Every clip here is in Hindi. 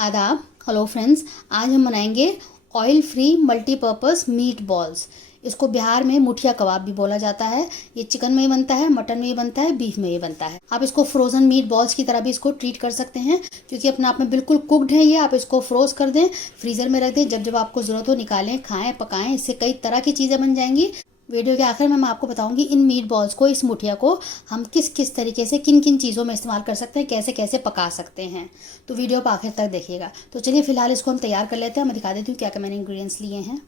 आदाब। हेलो फ्रेंड्स, आज हम बनाएंगे oil free multipurpose meat balls. इसको बिहार में मुठिया कबाब भी बोला जाता है। ये चिकन में ही बनता है, मटन में ही बनता है, बीफ में ही बनता है। आप इसको फ्रोजन मीट बॉल्स की तरह भी इसको ट्रीट कर सकते हैं, क्योंकि अपने आप में बिल्कुल कुकड है ये। आप इसको फ्रोज कर दें, फ्रीज़र में रख दें, जब जब आपको ज़रूरत हो निकालें, खाएं, पकाएं। इससे कई तरह की चीज़ें बन जाएंगी। वीडियो के आखिर में मैं आपको बताऊंगी इन मीट बॉल्स को, इस मुठिया को हम किस किस तरीके से, किन किन चीज़ों में इस्तेमाल कर सकते हैं, कैसे कैसे पका सकते हैं। तो वीडियो पर आखिर तक देखिएगा। तो चलिए फिलहाल इसको हम तैयार कर लेते हैं। मैं दिखा देती हूँ क्या क्या मैंने इंग्रेडिएंट्स लिए हैं।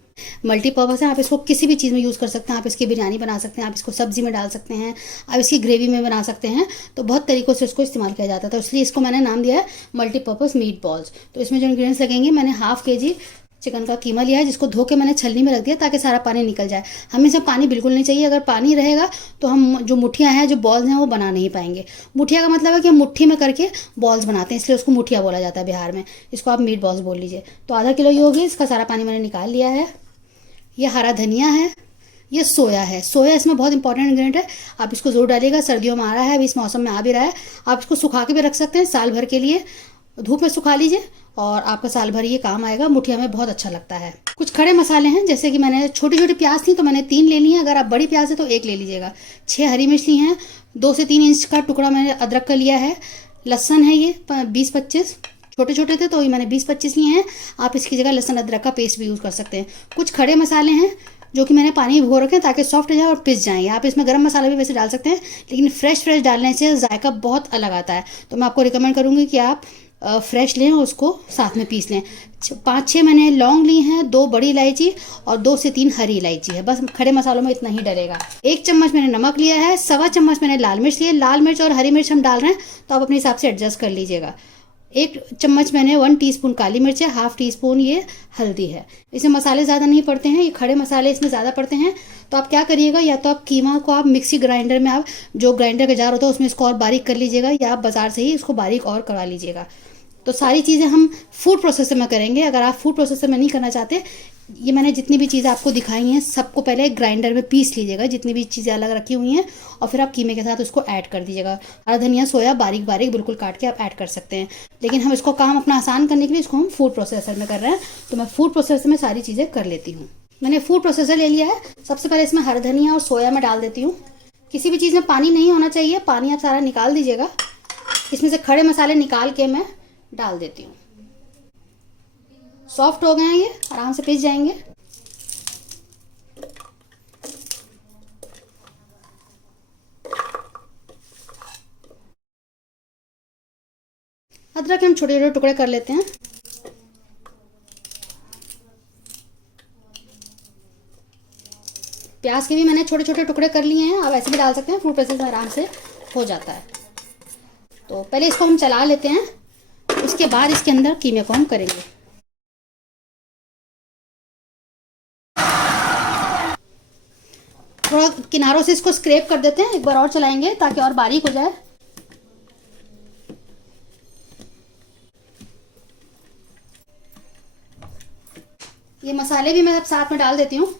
मल्टीपर्पज़ है, आप इसको किसी भी चीज़ में यूज़ कर सकते हैं। आप इसकी बिरयानी बना सकते हैं, आप इसको सब्जी में डाल सकते हैं, आप इसकी ग्रेवी में बना सकते हैं। तो बहुत तरीक़ों से इसको इस्तेमाल किया जाता है, तो इसलिए इसको मैंने नाम दिया है मल्टीपर्पज़ मीट बॉल्स। तो इसमें जो इंग्रेडिएंट्स लगेंगे, मैंने हाफ केजी चिकन का कीमा लिया है, जिसको धो के मैंने छलनी में रख दिया ताकि सारा पानी निकल जाए। हमें इसमें पानी बिल्कुल नहीं चाहिए। अगर पानी रहेगा तो हम जो मुठियाँ हैं, जो बॉल्स हैं, वो बना नहीं पाएंगे। मुठिया का मतलब है कि हम मुट्ठी में करके बॉल्स बनाते हैं, इसलिए उसको मुठिया बोला जाता है बिहार में। इसको आप मीट बॉल्स बोल लीजिए। तो आधा किलो ये होगी, इसका सारा पानी मैंने निकाल लिया है। ये हरा धनिया है, ये सोया है। सोया इसमें बहुत इंपॉर्टेंट इंग्रेडिएंट है, आप इसको ज़रूर डालिएगा। सर्दियों में आ रहा है, अभी इस मौसम में आ भी रहा है। आप इसको सुखा के भी रख सकते हैं साल भर के लिए। धूप में सुखा लीजिए और आपका साल भर ये काम आएगा। मुठिया में बहुत अच्छा लगता है। कुछ खड़े मसाले हैं, जैसे कि मैंने छोटी छोटी प्याज थी तो मैंने 3 ले ली हैं। अगर आप बड़ी प्याज है तो 1 ले लीजिएगा। 6 हरी मिर्च ली हैं। 2 से 3 इंच का टुकड़ा मैंने अदरक का लिया है। लहसुन है ये 20-25, छोटे छोटे थे तो ये मैंने 20-25 लिए हैं। आप इसकी जगह लहसुन अदरक का पेस्ट भी यूज़ कर सकते हैं। कुछ खड़े मसाले हैं जो कि मैंने पानी में भिगो रखे हैं ताकि सॉफ्ट हो जाए और पिस जाएंगे। आप इसमें गरम मसाला भी वैसे डाल सकते हैं, लेकिन फ्रेश डालने से जायका बहुत अलग आता है। तो मैं आपको रिकमेंड करूँगी कि आप फ्रेश लें और उसको साथ में पीस लें। 5-6 मैंने लौंग ली हैं, 2 बड़ी इलायची और 2 से 3 हरी इलायची है। बस खड़े मसालों में इतना ही डलेगा। 1 चम्मच मैंने नमक लिया है। 1.25 चम्मच मैंने लाल मिर्च लिया। लाल मिर्च और हरी मिर्च हम डाल रहे हैं तो आप अपने हिसाब से एडजस्ट कर लीजिएगा। 1 चम्मच मैंने 1 टीस्पून काली मिर्च है। हाफ टी स्पून ये हल्दी है। इसमें मसाले ज़्यादा नहीं पड़ते हैं, ये खड़े मसाले इसमें ज़्यादा पड़ते हैं। तो आप क्या करिएगा, या तो आप कीमा को आप मिक्सी ग्राइंडर में, आप जो ग्राइंडर का जार होता है उसमें इसको और बारीक कर लीजिएगा, या आप बाज़ार से ही इसको बारीक और करवा लीजिएगा। तो सारी चीज़ें हम फूड प्रोसेसर में करेंगे। अगर आप फूड प्रोसेसर में नहीं करना चाहते, ये मैंने जितनी भी चीज़ें आपको दिखाई हैं सबको पहले ग्राइंडर में पीस लीजिएगा, जितनी भी चीज़ें अलग रखी हुई हैं, और फिर आप कीमे के साथ उसको ऐड कर दीजिएगा। हरा धनिया, सोया बारीक बारीक बिल्कुल काट के आप ऐड कर सकते हैं। लेकिन हम इसको काम अपना आसान करने के लिए इसको हम फूड प्रोसेसर में कर रहे हैं, तो मैं फूड प्रोसेसर में सारी चीज़ें कर लेती हूँ। मैंने फूड प्रोसेसर ले लिया है। सबसे पहले इसमें हरा धनिया और सोया में डाल देती हूँ। किसी भी चीज़ में पानी नहीं होना चाहिए, पानी आप सारा निकाल दीजिएगा। इसमें से खड़े मसाले निकाल के मैं डाल देती हूँ। सॉफ्ट हो गए हैं, ये आराम से पिस जाएंगे। अदरक के हम छोटे छोटे टुकड़े कर लेते हैं। प्याज के भी मैंने छोटे छोटे टुकड़े कर लिए हैं। आप ऐसे भी डाल सकते हैं, फूड प्रोसेसर में आराम से हो जाता है। तो पहले इसको हम चला लेते हैं, उसके बाद इसके अंदर कीमे को हम करेंगे। थोड़ा किनारों से इसको स्क्रैप कर देते हैं, एक बार और चलाएंगे ताकि और बारीक हो जाए। ये मसाले भी मैं अब साथ में डाल देती हूँ।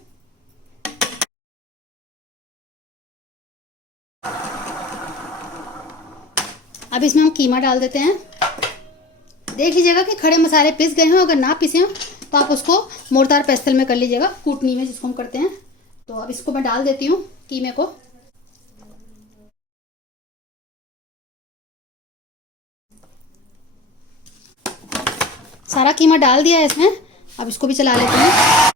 अब इसमें हम कीमा डाल देते हैं। देख लीजिएगा कि खड़े मसाले पिस गए हों। अगर ना पिसे हों तो आप उसको मोर्टार पेस्टल में कर लीजिएगा, कूटनी में जिसको हम करते हैं। तो अब इसको मैं डाल देती हूँ कीमे को। सारा कीमा डाल दिया है इसमें। अब इसको भी चला लेते हैं।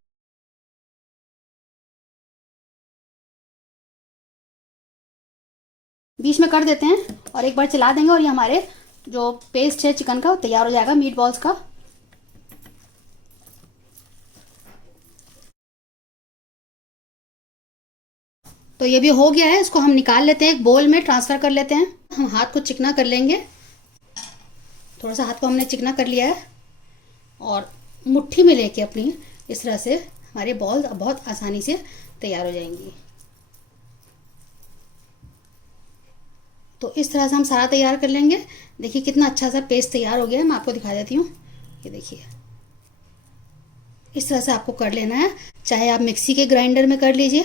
बीच में कर देते हैं और एक बार चला देंगे और ये हमारे जो पेस्ट है चिकन का वो तैयार हो जाएगा, मीट बॉल्स का। तो ये भी हो गया है, इसको हम निकाल लेते हैं, एक बोल में ट्रांसफ़र कर लेते हैं। हम हाथ को चिकना कर लेंगे। थोड़ा सा हाथ को हमने चिकना कर लिया है और मुट्ठी में लेके अपनी इस तरह से हमारे बॉल्स बहुत आसानी से तैयार हो जाएंगी। तो इस तरह से हम सारा तैयार कर लेंगे। देखिए कितना अच्छा सा पेस्ट तैयार हो गया है। मैं आपको दिखा देती हूँ, ये देखिए इस तरह से आपको कर लेना है। चाहे आप मिक्सी के ग्राइंडर में कर लीजिए,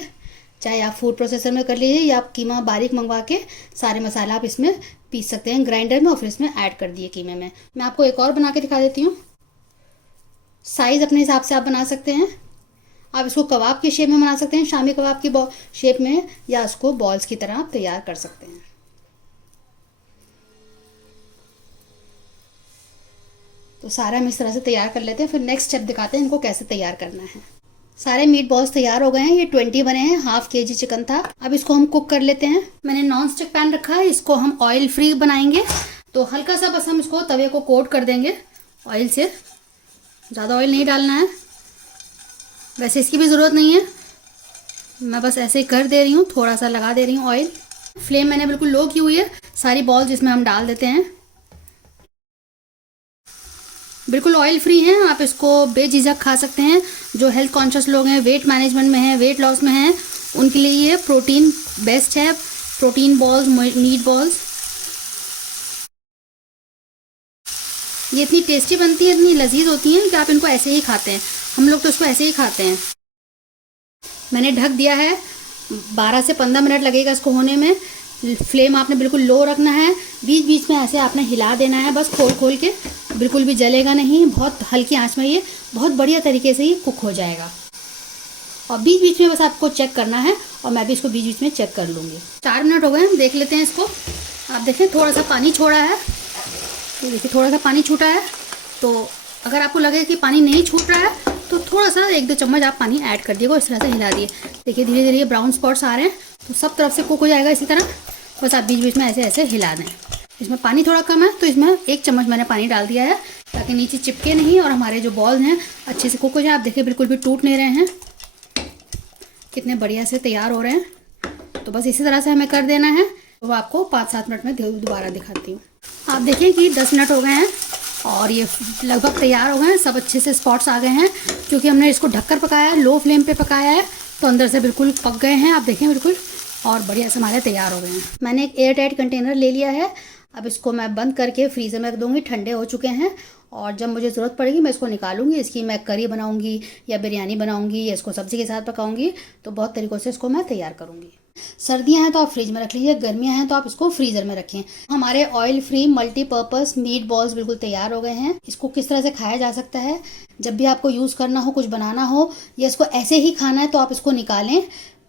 चाहे आप फूड प्रोसेसर में कर लीजिए, या आप कीमा बारीक मंगवा के सारे मसाला आप इसमें पीस सकते हैं ग्राइंडर में और फिर इसमें ऐड कर दिए कीमे में। मैं आपको एक और बना के दिखा देती हूँ। साइज़ अपने हिसाब से आप बना सकते हैं। आप इसको कबाब की शेप में बना सकते हैं, शामी कबाब की शेप में, या इसको बॉल्स की तरह आप तैयार कर सकते हैं। तो सारा हम इस तरह से तैयार कर लेते हैं। फिर नेक्स्ट स्टेप दिखाते हैं इनको कैसे तैयार करना है। सारे मीट बॉल्स तैयार हो गए हैं। ये 20 बने हैं, हाफ kg चिकन था। अब इसको हम कुक कर लेते हैं। मैंने नॉन स्टिक पैन रखा है, इसको हम ऑयल फ्री बनाएंगे। तो हल्का सा बस हम इसको तवे को कोट कर देंगे ऑयल से, ज़्यादा ऑयल नहीं डालना है। वैसे इसकी भी ज़रूरत नहीं है, मैं बस ऐसे ही कर दे रही हूँ, थोड़ा सा लगा दे रही हूँ ऑयल। फ्लेम मैंने बिल्कुल लो की हुई है। सारी बॉल्स जिसमें हम डाल देते हैं। बिल्कुल ऑयल फ्री हैं, आप इसको बेझिझक खा सकते हैं। जो हेल्थ कॉन्शियस लोग हैं, वेट मैनेजमेंट में हैं, वेट लॉस में हैं, उनके लिए ये प्रोटीन बेस्ट है। प्रोटीन बॉल्स, मीट बॉल्स, ये इतनी टेस्टी बनती है, इतनी लजीज होती हैं कि आप इनको ऐसे ही खाते हैं। हम लोग तो इसको ऐसे ही खाते हैं। मैंने ढक दिया है, 12 से 15 मिनट लगेगा इसको होने में। फ्लेम आपने बिल्कुल लो रखना है, बीच बीच में ऐसे आपने हिला देना है बस खोल खोल के, बिल्कुल भी जलेगा नहीं। बहुत हल्की आंच में ये बहुत बढ़िया तरीके से ये कुक हो जाएगा। और बीच बीच में बस आपको चेक करना है, और मैं भी इसको बीच बीच में चेक कर लूँगी। 4 मिनट हो गए, हम देख लेते हैं इसको। आप देखें थोड़ा सा पानी छोड़ा है, तो देखिए थोड़ा सा पानी छूटा है। तो अगर आपको लगे कि पानी नहीं छूट रहा है तो थोड़ा सा 1-2 चम्मच आप पानी ऐड कर दिएगा, इस तरह से हिला दिए। देखिए धीरे धीरे ये ब्राउन स्पॉट्स आ रहे हैं, तो सब तरफ से कुक हो जाएगा इसी तरह। बस आप बीच बीच में ऐसे ऐसे हिला दें। इसमें पानी थोड़ा कम है, तो इसमें 1 चम्मच मैंने पानी डाल दिया है, ताकि नीचे चिपके नहीं और हमारे जो बॉल्स हैं अच्छे से कुक हो जाए। आप देखिए बिल्कुल भी टूट नहीं रहे हैं, कितने बढ़िया से तैयार हो रहे हैं। तो बस इसी तरह से हमें कर देना है। वो आपको 5-7 मिनट में दोबारा दिखाती हूँ। आप देखिए कि 10 मिनट हो गए हैं और ये लगभग तैयार हो गए हैं। सब अच्छे से स्पॉट्स आ गए हैं, क्योंकि हमने इसको ढककर पकाया है, लो फ्लेम पे पकाया है, तो अंदर से बिल्कुल पक गए हैं। आप देखें बिल्कुल, और बढ़िया से हमारे तैयार हो गए हैं। मैंने एक एयर टाइट कंटेनर ले लिया है। अब इसको मैं बंद करके फ्रीज़र में रख दूँगी। ठंडे हो चुके हैं, और जब मुझे ज़रूरत पड़ेगी मैं इसको निकालूंगी। इसकी मैं करी बनाऊंगी, या बिरयानी बनाऊंगी, या इसको सब्ज़ी के साथ पकाऊंगी। तो बहुत तरीक़ों से इसको मैं तैयार करूंगी। सर्दियां हैं तो आप फ्रिज में रख लीजिए, गर्मियां हैं तो आप इसको फ्रीज़र में रखें। हमारे oil free multipurpose meat balls बिल्कुल तैयार हो गए हैं। इसको किस तरह से खाया जा सकता है, जब भी आपको यूज़ करना हो, कुछ बनाना हो, या इसको ऐसे ही खाना है, तो आप इसको निकालें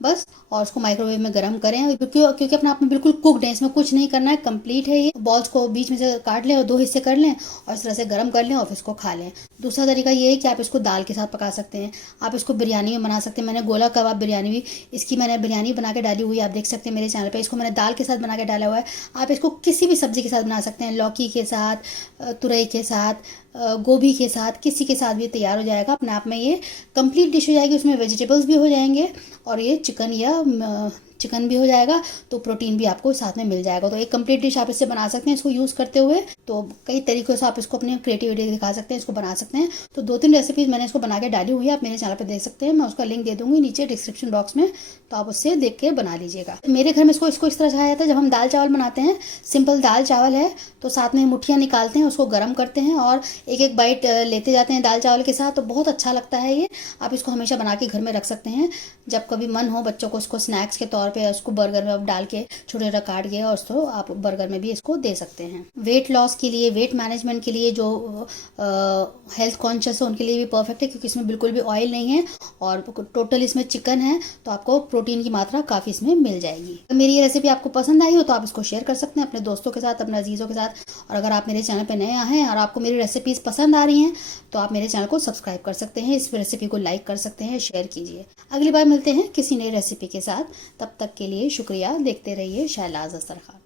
बस, और उसको माइक्रोवेव में गर्म करें, क्योंकि अपना आप में बिल्कुल कुकड है, इसमें कुछ नहीं करना है, कंप्लीट है ये। बॉल्स को बीच में से काट लें और 2 हिस्से कर लें, और इस तरह से गर्म कर लें और फिर इसको खा लें। दूसरा तरीका ये है कि आप इसको दाल के साथ पका सकते हैं, आप इसको बिरयानी में बना सकते हैं। मैंने गोला कबाब बिरयानी भी, इसकी मैंने बिरयानी बना के डाली हुई है, आप देख सकते हैं मेरे चैनल पर। इसको मैंने दाल के साथ बना के डाला हुआ है। आप इसको किसी भी सब्ज़ी के साथ बना सकते हैं, लौकी के साथ, तुरई के साथ, गोभी के साथ, किसी के साथ भी तैयार हो जाएगा। अपने आप में ये कंप्लीट डिश हो जाएगी। उसमें वेजिटेबल्स भी हो जाएंगे, और ये चिकन भी हो जाएगा, तो प्रोटीन भी आपको साथ में मिल जाएगा। तो एक कंप्लीट डिश आप इससे बना सकते हैं इसको यूज़ करते हुए। तो कई तरीक़ों से आप इसको अपनी क्रिएटिविटी दिखा सकते हैं, इसको बना सकते हैं। तो 2-3 रेसिपीज़ मैंने इसको बना के डाली हुई है, आप मेरे चैनल पर देख सकते हैं। मैं उसका लिंक दे दूँगी नीचे डिस्क्रिप्शन बॉक्स में, तो आप उससे देख के बना लीजिएगा। मेरे घर में इसको इस तरह खाया जाता है, जब हम दाल चावल बनाते हैं, सिंपल दाल चावल है, तो साथ में मुठियाँ निकालते हैं, उसको गर्म करते हैं और एक बाइट लेते जाते हैं दाल चावल के साथ। तो बहुत अच्छा लगता है ये। आप इसको हमेशा बना के घर में रख सकते हैं, जब कभी मन हो बच्चों को उसको स्नैक्स के तौर पे, उसको बर्गर में आप डाल के छोटे छोटे काट के, और उसको आप बर्गर में भी इसको दे सकते हैं। वेट लॉस के लिए, वेट मैनेजमेंट के लिए, जो हेल्थ कॉन्शियस है उनके लिए भी परफेक्ट है, क्योंकि इसमें बिल्कुल भी ऑयल नहीं है, और टोटल इसमें चिकन है, तो आपको प्रोटीन की मात्रा काफ़ी इसमें मिल जाएगी। तो मेरी ये रेसिपी आपको पसंद आई हो तो आप इसको शेयर कर सकते हैं अपने दोस्तों के साथ, अपने अजीज़ों के साथ। और अगर आप मेरे चैनल पर नए आए हैं और आपको मेरी रेसिपीज़ पसंद आ रही हैं, तो आप मेरे चैनल को सब्सक्राइब कर सकते हैं, इस रेसिपी को लाइक कर सकते हैं, शेयर कीजिए। अगली बार मिलते हैं किसी नई रेसिपी के साथ। तब तक के लिए शुक्रिया। देखते रहिए शहलाज अख्तर खान।